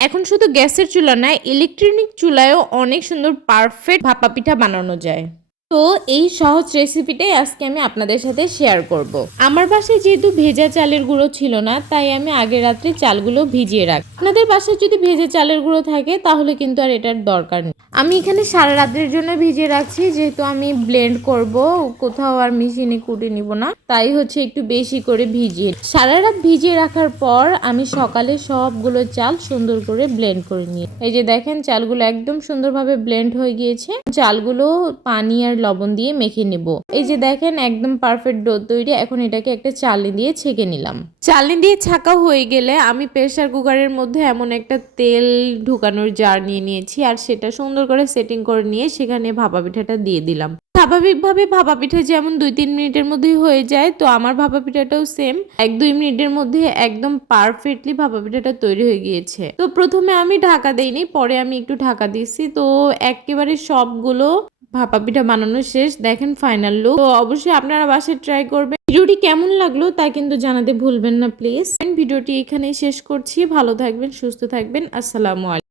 এখন শুধু গ্যাসের চুলা নয় ইলেকট্রনিক চুলায়ও অনেক সুন্দর পারফেক্ট ভাপা পিঠা বানানো যায়। তো এই সহজ রেসিপিটাই আজকে আমি আপনাদের সাথে শেয়ার করব। আমার বাসায় যেহেতু ভেজা চালের গুঁড়ো ছিল না, তাই আমি আগের রাত্রে চালগুলো ভিজিয়ে রাখি। আপনাদের বাসায় যদি ভেজা চালের গুঁড়ো থাকে, তাহলে কিন্তু আর এটার দরকার নেই। আমি এখানে সারা রাতের জন্য ভিজিয়ে রাখছি, যেহেতু আমি ব্লেন্ড করব, কোথাও আর মেশিনে কুটে নিব না, তাই হচ্ছে একটু বেশি করে ভিজিয়ে। সারা রাত ভিজিয়ে রাখার পর আমি সকালে সবগুলো চাল সুন্দর করে ব্লেন্ড করে নিই। এই যে দেখেন, চালগুলো একদম সুন্দরভাবে ব্লেন্ড হয়ে গিয়েছে। চালগুলো পানি আর লবণ দিয়ে মেখে নেব। এই যে দেখেন, একদম পারফেক্ট ডো তৈরি। এখন এটাকে একটা চালনি দিয়ে ছেঁকে নিলাম। চালনি দিয়ে ছাকা হয়ে গেলে আমি প্রেসার কুকারের মধ্যে এমন একটা তেল ঢুকানোর জার নিয়ে নিয়েছি আর সেটা সুন্দর করে সেটিং করে নিয়ে সেখানে ভাপা পিঠাটা দিয়ে দিলাম। স্বাভাবিকভাবে ভাপা পিঠা যেমন দুই তিন মিনিটের মধ্যেই হয়ে যায়, তো আমার ভাপা পিঠাটাও সেম এক দুই মিনিটের মধ্যে একদম পারফেক্টলি ভাপা পিঠাটা তৈরি হয়ে গিয়েছে। তো প্রথমে আমি ঢাকা দেইনি, পরে আমি একটু ঢাকা দিয়েছি। তো একেবারে সবগুলো ভাপা পিঠা বানানো শেষ, দেখেন ফাইনাল লুক তো অবশ্যই আপনারা বাসায় ট্রাই করবেন। ভিডিওটি কেমন লাগল তা কিন্তু জানাতে ভুলবেন না প্লিজ ভিডিওটি এখানেই শেষ করছি। ভালো থাকবেন, সুস্থ থাকবেন। আসসালামু আলাইকুম।